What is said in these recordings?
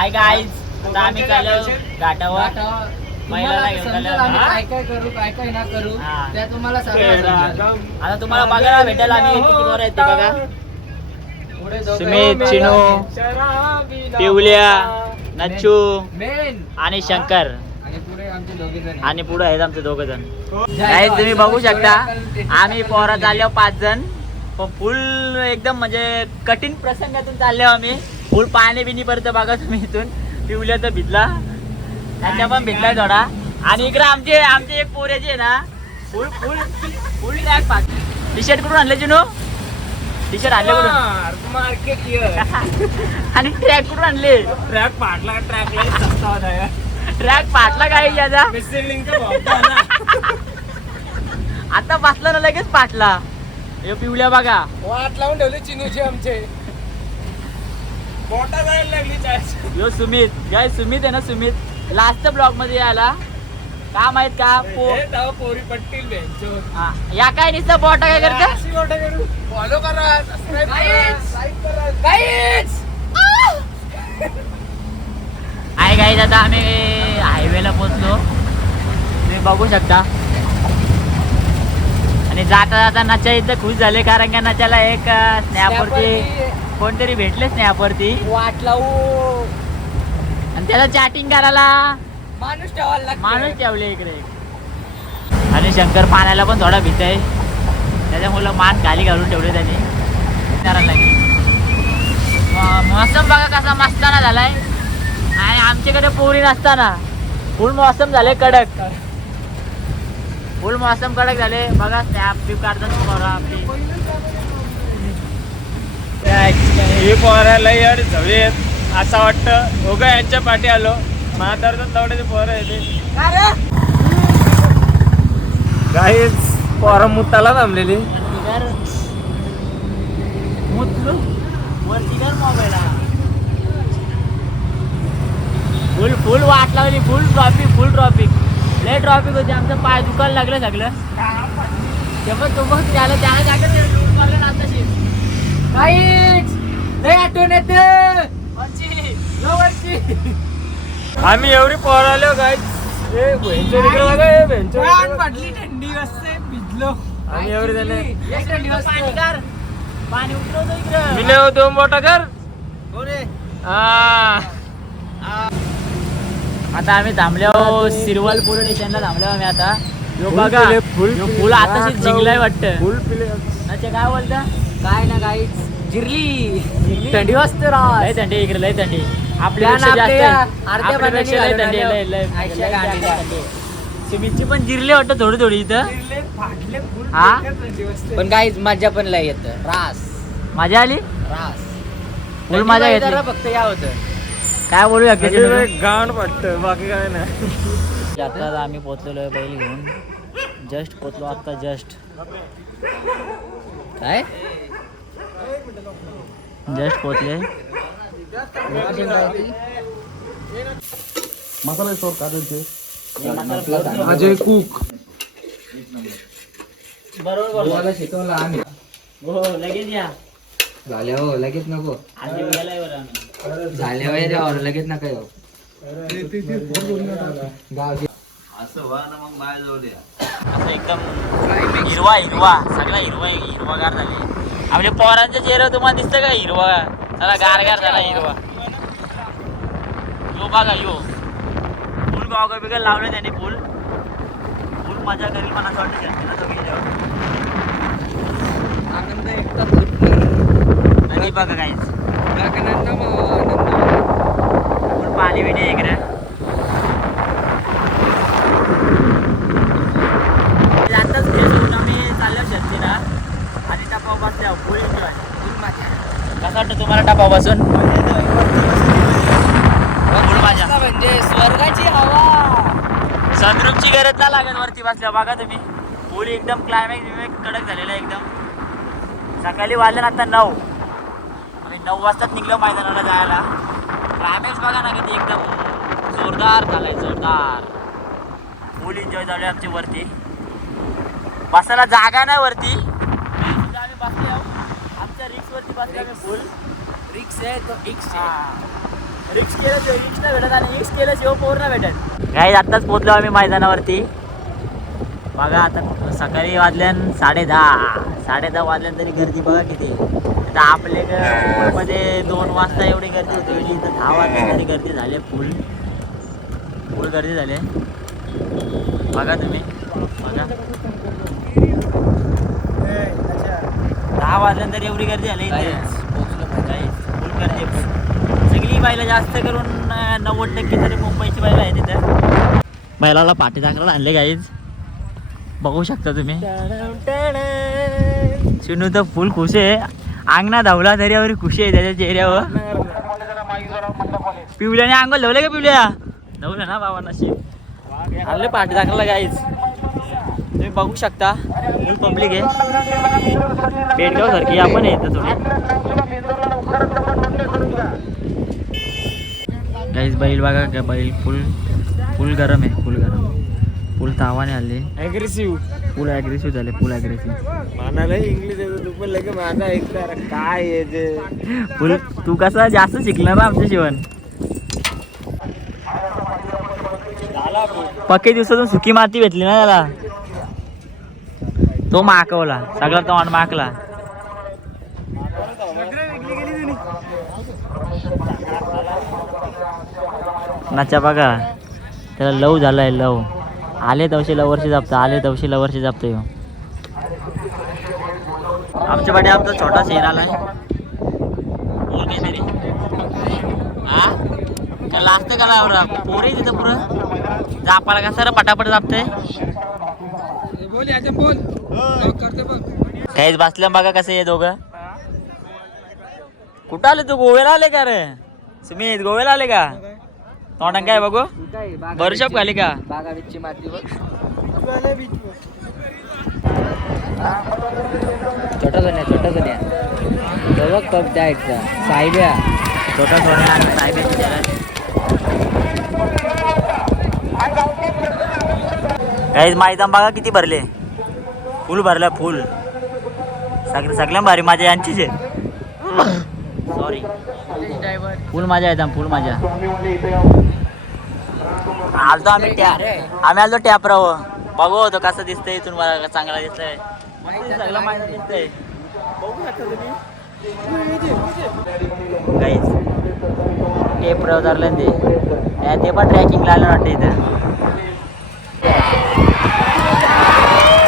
Hi guys, आता आम्ही चाललो घाटावर. काय काय करू काय काय ना करू त्या तुम्हाला आता तुम्हाला बघायला भेटेल आम्ही किती पोरं आहेत ते बघा. सुमित, चिनू, पिवल्या, नच्चू आणि शंकर आणि पुढे आहेत आमचे 2 जण. गाईज तुम्ही बघू शकता आम्ही पोरा चाललो 5 जण. पण फुल एकदम म्हणजे कठीण प्रसंगातून चाललो आम्ही. फुल पाणी बिनी परत बघा तुम्ही. इथून पिवल्या तर भिजला, त्यांच्या पण भिजलाय थोडा. आणि इकडे आमचे एक पोऱ्याचे आहे ना फुल फुल फुल ट्रॅक पाठ. टी शर्ट कुठून आणले चिनू? टी शर्ट आणले कुठून? मार्केट. आणि ट्रॅक कुठून आणले? ट्रॅक पाटला ट्रॅक पाटला काय याचा? आता बसला ना लगेच पाटला. हे पिवल्या बघा वाट लावून ठेवले चिनूचे आमचे. बोटा जायला लागली. यो सुमित, काय सुमित आहे ना, सुमित लास्ट ब्लॉग मध्ये यायला का माहित का पोरी पटतील या काय नुसतं बोटा काय करते. फॉलो करा, सबस्क्राइब करा, गाईज. आहे गाईज, आता आम्ही हायवेला पोहोचलो तुम्ही बघू शकता. आणि जाता जाता नचा इथं खुश झाले कारण का नच्याला एक स्नॅपवरती कोणतरी भेटले स्नॅपवरती वाट लावू आणि त्याला चॅटिंग करायला माणूस ठेवायला लागतो. माणूस ठेवले इकडे. आणि शंकर पाण्याला पण थोडा भीत आहे, त्याच्यामुळे मान खाली घालून ठेवले त्यांनी. मौसम बघा कसा मस्ताना झालाय आणि आमच्याकडे पोरी नसताना फुल मौसम झाले कडक. फुल मौसम कडक झाले बघा. स्नॅप बिप काढतात पोरं आपली. हे पोराला यार झवळे असं वाटतं दोघं यांच्या पाठी आलो. म्हातारचा दवड्याचे पोरं येते गाईच. पोरं मुताला थांबलेली. फुल फुल वाट लावली. फुल ट्रॉफिक लय ट्रॉफिक होती. आमचं पाय दुखायला लागलं सगळं. तेव्हा सोबत त्याला आठवण येते. आम्ही एवढी पोर आलो गाईच. थंडी वाजते भिजलो आम्ही एवढे झाले. पाणी उतरवतो इकडं. मिले होतो मोठा कर. आता आम्ही थांबलो सिरवल पोलीस स्टेशनला थांबलो आम्ही आता. यो बघा फुल आता जिंकलाय वाटतं. फुल पिले अच्छा काय बोलता? काय ना गाईच. जिरली थंडी वाजते लय थंडी इकडे, लय थंडी. आपल्यापेक्षा लय थंडी लय. सुमितची पण जिरले वाटतं थोडी थोडी इथं. हा पण गाईच मजा पण लय येत. रास मजा आली. रास फुल मजा घेतली. फक्त या होतं काय बोलू गाण वाटतं बाकी काय नाही. आता आम्ही पोचलेलो आहे बैल घेऊन. जस्ट पोचलो आता जस्ट. काय जस्ट पोचले. मसाला सोड काढायचे. अजय कुक बरोबर शिकवला आम्ही. हो लगेच या. झाल्या हो लगेच नको. आधी गेलाय बरं आम्ही. झाल्या लगेच नका येऊ. असं व्हा ना मग बाहेर जाऊ द्या. असं एकदम हिरवा सगळा हिरवागार झाले. आपल्या पोरांच्या चेहऱ्यावर तुम्हाला दिसतं का हिरवा? चला गारगार झाला हिरवा. यो बघा यो फुल गावगा बिगर लावलं त्याने. फुल मजा करेल पण असं वाटतं. आनंद एकटा नदी बघा काहीच. फुल पाणी बिणी इकडे. आताच फ्रेश होऊन आम्ही चाललो शेतीला आणि टपाव बसल्या. फुल एन्जॉय. कसं वाटतं तुम्हाला टपाव बसून? फुल मजा म्हणजे स्वर्गाची हवा. सनरूफची गरज नाही लागत वरती बसल्या. बघा तुम्ही फुल एकदम क्लायमॅक्स कडक झालेला एकदम. सकाळी वाजले ना आता 9. आम्ही 9 वाजताच निघलो मैदानाला जायला. क्लायमॅक्स बघा ना किती एकदम जोरदार झालाय. जोरदार फुल एन्जॉय झाले आमची वरती. बसायला जागा नाही वरती. आम्ही बसले आहोत आमच्या रिक्स वरती बसले आम्ही. फुल रिक्स आहे तो. रिक्स केल्याशिवाय रिक्स नाही भेटत आणि रिक्स केल्याशिवाय पोर नाही भेटत. काही आत्ताच पोहोचलो आम्ही मैदानावरती. बघा आता सकाळी वाजल्यान 10:30 वाजल्यान तरी गर्दी बघा किती. आता आपले मध्ये 2 वाजता एवढी गर्दी होती, इथं 10 वाजता तरी गर्दी झाली. फुल गर्दी झाली बघा तुम्ही. बघा 10 वाजल्यानंतर एवढी गर्दी झाली इथे. फुल गर्दी. सगळी बैलं जास्त करून 90% तरी मुंबईची बैलं आहे तिथं. बैलाला पाठी दाखवायला आणले गाईज बघू शकता तुम्ही. शिनू तर फुल खुश आहे. अंगणा धावला तरी एवढी खुशी आहे त्याच्या चेहऱ्यावर. पिवल्याने अंगल धावले का? पिवल्या धावलं ना बाबा. नशीब आणले पाठी दाखवायला गाईज. तुम्ही बघू शकता फुल पब्लिक आहे. पेटगाव सारखी आपण येतं थोडी गाईज. बैल बघा का बैल फुल गरम आहे. फुल तावाने आले. फुल ॲग्रेसिव्ह झाले. मानाला इंग्लिश येतो तू पण लगे माझा ऐकणार काय येते. फुल तू कसा जास्त शिकला ना आमच्या शिवण. पक्के दिवसातून सुकी माती भेटली ना त्याला. तो माकवला सगळा तोंड माकला. नाचा बघा त्याला लव झालाय. लव आले तवशी लवर्षी जपतो. आमच्या पाठी आमचा छोटा शेर आलाय. तरी हा लास्ट का पोरे तिथं पुरं जापाला का सर पटापट जापतंय. काहीच बसल्या बघा कसं आहे दोघं. कुठं आले तू? गोव्याला आले का रे सुमित? गोव्याला आले का? तोंडान काय बघू बरुशाप खाली का? छोटा सोन्या साहेब्या. छोटा सोन्या आणि साहेब्याची काहीच मैदान बघा किती भरले. फुल भरला. फुल सगळ्या भारी माझ्या यांचीच आहे. सॉरी फुल माझ्या आहेत. फुल माझ्या आलतो आम्ही आलतो टॅपराव बघू होतो कसं दिसतंय. इथून मला चांगला दिसतंय. सगळं माझं दिसतंय. बघू शकता तुम्ही. काहीच टेपराव धरलं ते पण ट्रॅकिंगला आलं वाटतं इथं.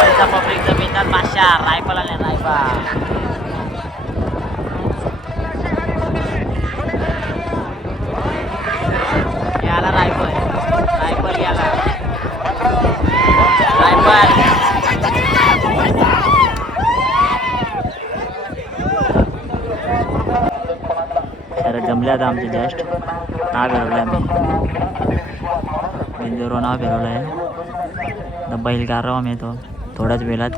पैसा पब्लिकचा बिंदात माशा रायफल आल्या. रायफल याला तर जमल्या आता आमचे जस्ट नाव फिरवलं आम्ही. बिंदूरवर नाव फिरवलं आहे. बैल गारावा आम्ही तो थोड्याच वेळात.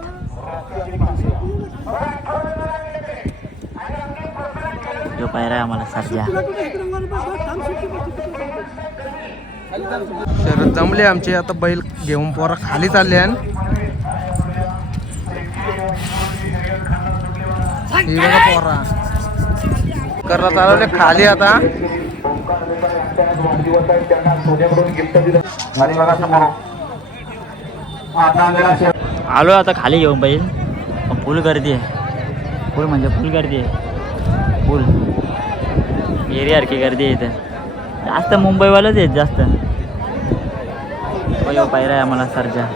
जो पायरा आहे आम्हाला सध्या. शरद जमले आमचे. आता बैल घेऊन पोरा खाली चालले. पोरा करला चालवले खाली. आता आलो आता खाली घेऊन बैल. फुल गर्दी आहे. फुल म्हणजे फुल गर्दी आहे. फुल एरियासारखी गर्दी आहे इथं. जास्त मुंबईवालाच आहेत जास्त. पायरा आहे आम्हाला सरजा.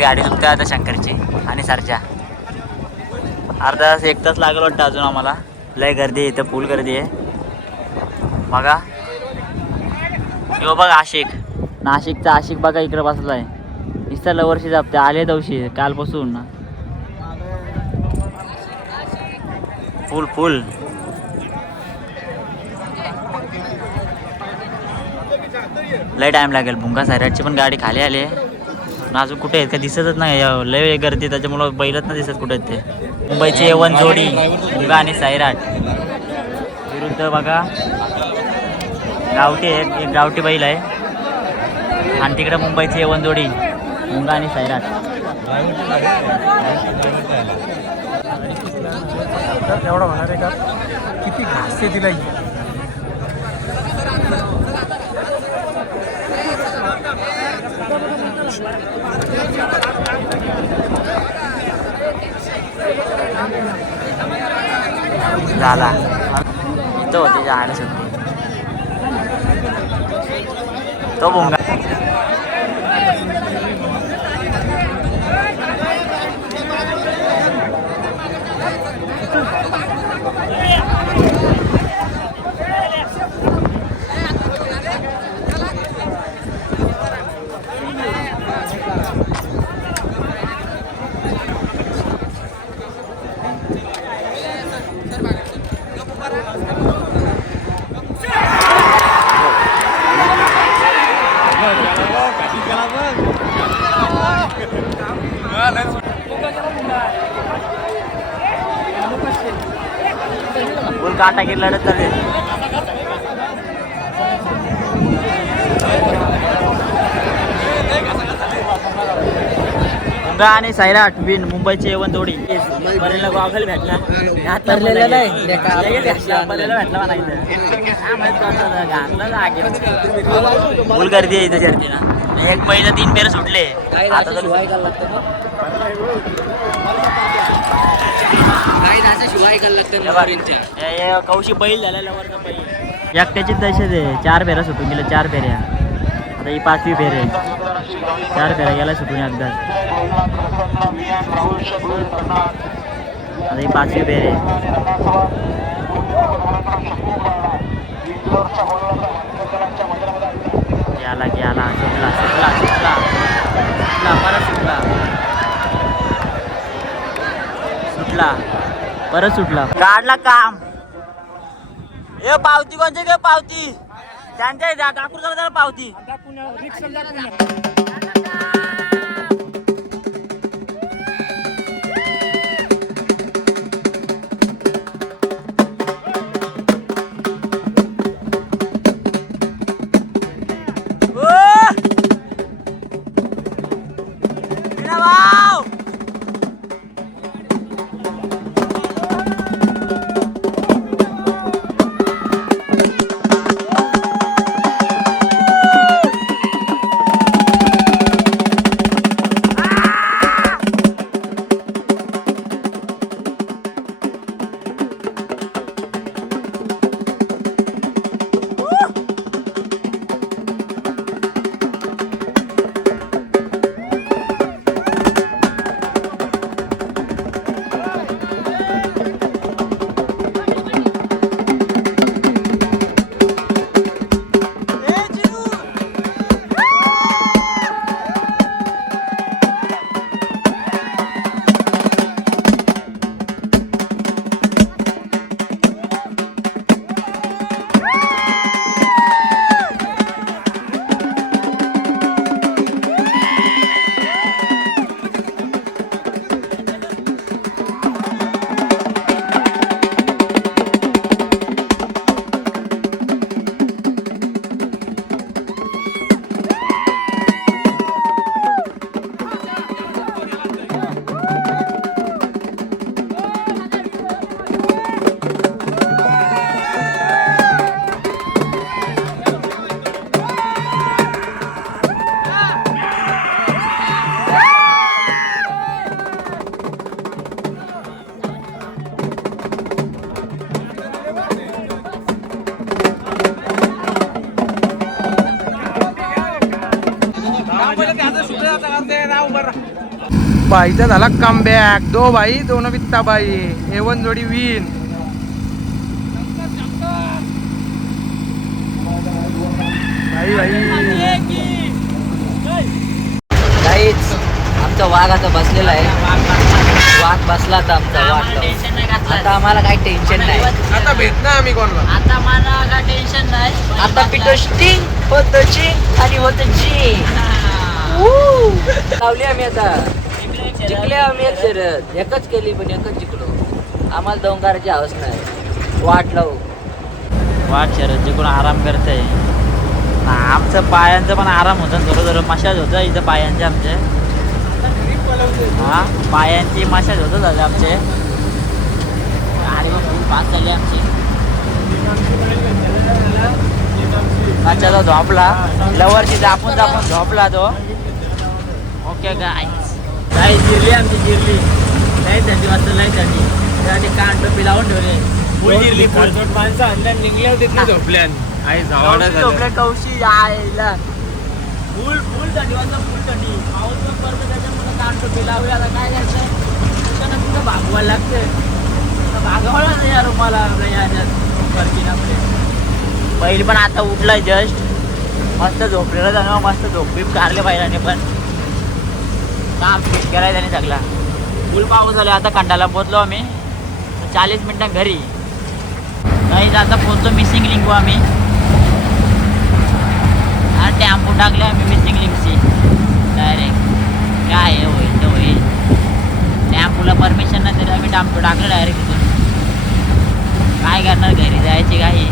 गाडी सुटते आता शंकरची आणि सरजा. अर्धा तास 1 तास लागलं वाटतं अजून आम्हाला. लय गर्दी आहे इथं. फुल गर्दी आहे बघा. यो बघा आशिक. नाशिकचा आशिक बघा इकडे बसला आहे. नुसतं लवर्षी जापते. आले दवशी कालपासून ना. फुल लय टाइम लागेल. भुंगा सायराटची पण गाडी खाली आली आहे. अजून कुठे आहेत का दिसतच नाही. लय गर्दी त्याच्यामुळं बैलच नाही दिसत कुठे ते. मुंबईची A1 जोडी भुंगा आणि सायराट विरुद्ध बघा गावठी एक गावठी बैल आहे. आणि तिकडे मुंबईची A1 जोडी भुंगा आणि सायराट. तर एवढा होणार आहे का? किती घासते तिला ही. झाला तो होते जायला सुट्टी तो भोंगा फुल काटा की लढत चालते. भोंगा आणि सैराट विन मुंबईची एवन जोडी. बरेला गॉगल भेटला फुल गर्दी आहे इथं शर्तीला. एक पहिलं 3 पेर सुटले आता तर कौशी बैल झालेला वरचा बैल एकट्याची दहशत आहे. 4 फेऱ्या सुटून गेल्या 4 फेऱ्या. आता ही 5वी फेर आहे. 4 फेऱ्या गेला सुटून एकदाच. आता ही 5वी फेर आहे. गेला गेला सुटला सुटला सुटला सुटला परत सुटला सुटला परत सुटला. काढला काम. ए पावती कोणते ग पावती त्यांच्या ठाकूर जरा पावती. बाईचा झाला कमबॅक. 2 बाई 2 वित्ता बाई. एवन जोडी विन. बाई बाई काहीच आमचा वाघ आता बसलेला आहे. वाघ बसला आता आमचा वाघ. आता आम्हाला काही टेन्शन नाही. आता भेट ना आम्ही कोणाला. आता मला काय टेन्शन नाही. आता पितो स्टिंग होतं चिंग आणि होतं जी लावली आम्ही. आता जिंकले आम्ही. एक शर्यत एकच केली पण एकच जिंकलो. आम्हाला दोंगाराची हवस नाही. वाट लावू वाट शर्यत जिंकून आराम करते. आमचं पायांचं पण आराम होतं. थोडं मशाज होतं इथं पायांचे आमचे. हा पायांची मशाज होतं झाले आमचे. पास झाली आमची. अच्छा तो झोपला लवरची जापून जापून झोपला तो. ओके गाईज नाही जिरली आमची जिरली नाही थंडी वाजता नाही थंडी त्यासाठी कांड पिलावून ठेवले. फुल जिरली फुल माणसं अंड्या निघल्या तिथले झोपल्या आई झोपले कौशी यायला फुल फुल थंडी वाजता फुल थंडी पाऊस पण पडतो त्याच्यामुळे कांड पिलावली. आता काय करायचं त्याच्यानं तिथं भागवायला लागते भागवायला नाही यार मला आपल्या याच्यात करतील आपले. बैल पण आता उठलाय जस्ट मस्त झोपलेला जाणं मस्त झोपबीप काढले बैलाने पण काम फिट करायचं त्याने सगळा. फुल पाऊस झाला आता खंडाला पोहोचलो आम्ही 40 मिनिटां घरी नाही आता पोहोचतो मिसिंग लिंक आम्ही. हा टॅम्पो टाकले आम्ही मिसिंग लिंकची डायरेक्ट काय आहे होईल तर होईल. टॅम्पूला परमिशन नाही तरी आम्ही टॅम्पो टाकलं डायरेक्ट तिथून. काय करणार घरी जायची काही.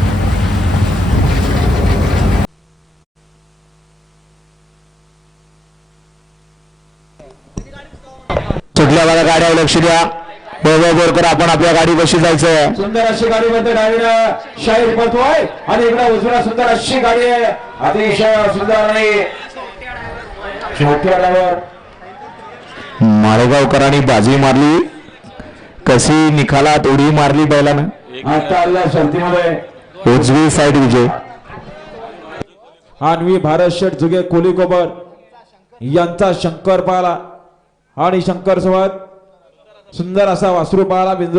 सुटल्या मला गाड्या लक्ष द्या. बोरकर आपण आपल्या गाडी कशी जायचं. सुंदर अशी गाडी मध्ये डावीला शाहीर पळतोय आणि इकडे उजव्या सुंदर अशी गाडी आहे अतिशय सुंदर आणि छोट्या ड्रायव्हर. माळेगावकरांनी बाजी मारली कशी निखालात उडी मारली बैलानं. आता आलेल्या शर्तीमध्ये उजवी साईड विजय. अन्वी भारत शेठ जुगे कोलीकोबर यांचा शंकर पाहला आणि शंकर सोबत सुंदर असा वासरू पाहला बिंजोर.